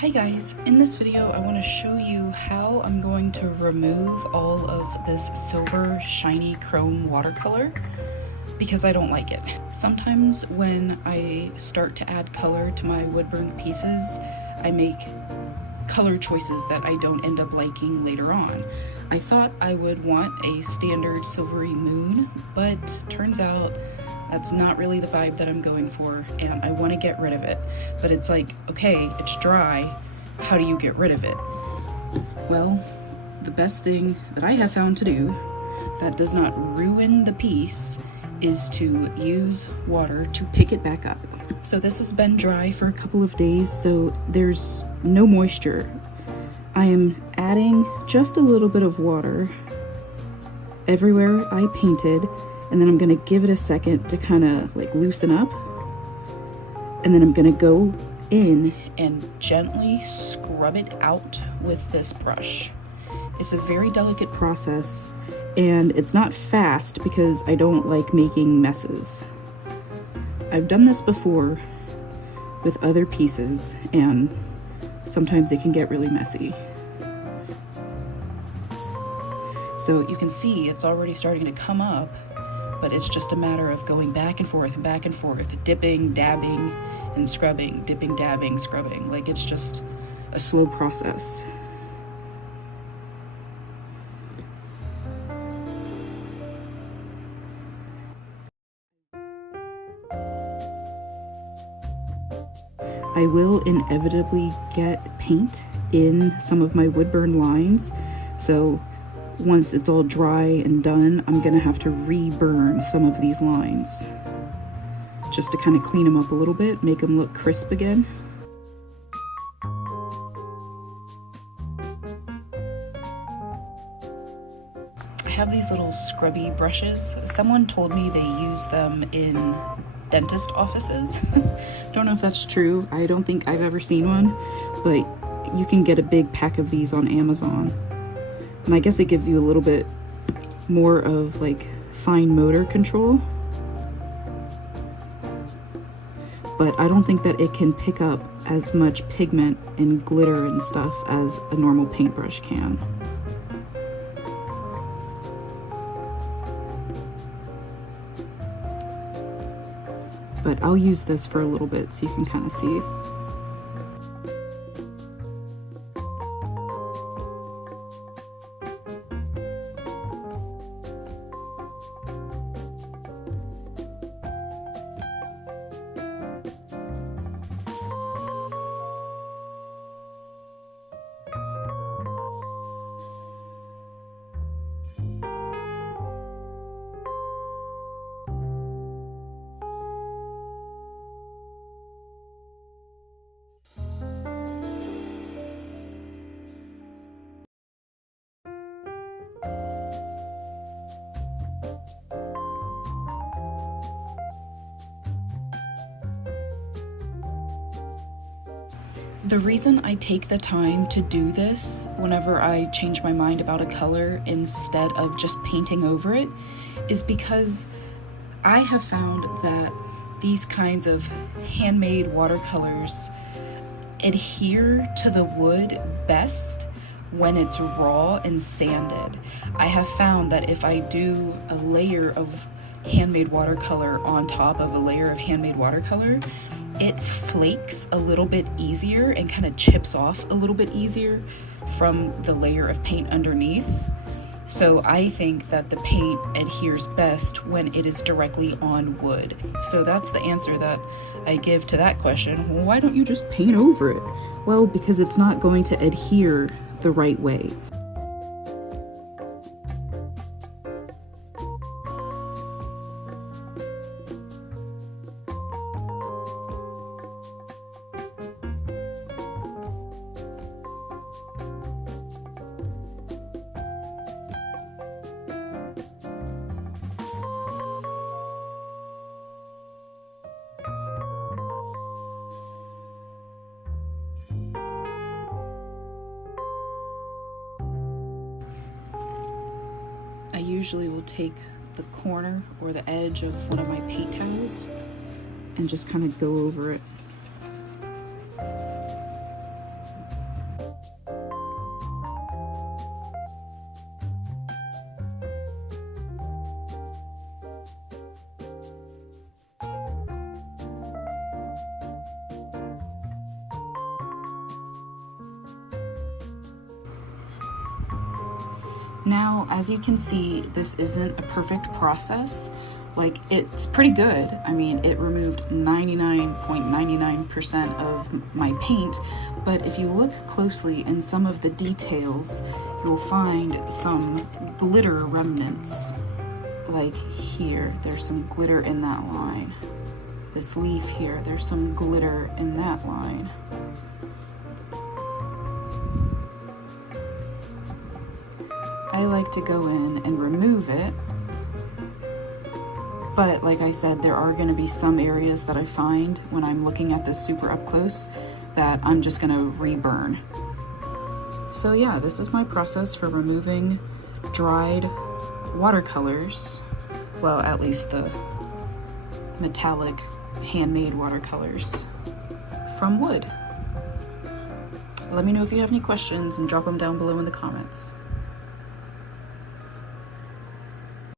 Hi guys, in this video I want to show you how I'm going to remove all of this silver shiny chrome watercolor because I don't like it. Sometimes when I start to add color to my wood burn pieces, I make color choices that I don't end up liking later on. I thought I would want a standard silvery moon, but turns out that's not really the vibe that I'm going for, and I want to get rid of it. But it's like, okay, it's dry, how do you get rid of it? Well, the best thing that I have found to do that does not ruin the piece is to use water to pick it back up. So this has been dry for a couple of days, so there's no moisture. I am adding just a little bit of water everywhere I painted, and then I'm gonna give it a second to kind of like loosen up, and then I'm gonna go in and gently scrub it out with this brush. It's a very delicate process, and it's not fast because I don't like making messes. I've done this before with other pieces, and sometimes it can get really messy. So you can see it's already starting to come up, but it's just a matter of going back and forth, dipping, dabbing, and scrubbing, dipping, dabbing, scrubbing. Like, it's just a slow process. I will inevitably get paint in some of my wood burn lines, so once it's all dry and done, I'm gonna have to reburn some of these lines just to kind of clean them up a little bit, make them look crisp again. I have these little scrubby brushes. Someone told me they use them in dentist offices. I don't know if that's true. I don't think I've ever seen one, but you can get a big pack of these on Amazon. And I guess it gives you a little bit more of like fine motor control. But I don't think that it can pick up as much pigment and glitter and stuff as a normal paintbrush can. But I'll use this for a little bit so you can kind of see. The reason I take the time to do this whenever I change my mind about a color instead of just painting over it is because I have found that these kinds of handmade watercolors adhere to the wood best when it's raw and sanded. I have found that if I do a layer of handmade watercolor on top of a layer of handmade watercolor, it flakes a little bit easier and kind of chips off a little bit easier from the layer of paint underneath. So I think that the paint adheres best when it is directly on wood. So that's the answer that I give to that question. Well, why don't you just paint over it? Well, because it's not going to adhere the right way. I usually will take the corner or the edge of one of my paint towels and just kind of go over it. Now, as you can see, this isn't a perfect process. Like, it's pretty good. I mean, it removed 99.99% of my paint, but if you look closely in some of the details, you'll find some glitter remnants. Like here, there's some glitter in that line. This leaf here, there's some glitter in that line. I like to go in and remove it, but like I said, there are going to be some areas that I find when I'm looking at this super up close that I'm just going to reburn. So yeah, this is my process for removing dried watercolors. Well, at least the metallic handmade watercolors from wood. Let me know if you have any questions and drop them down below in the comments.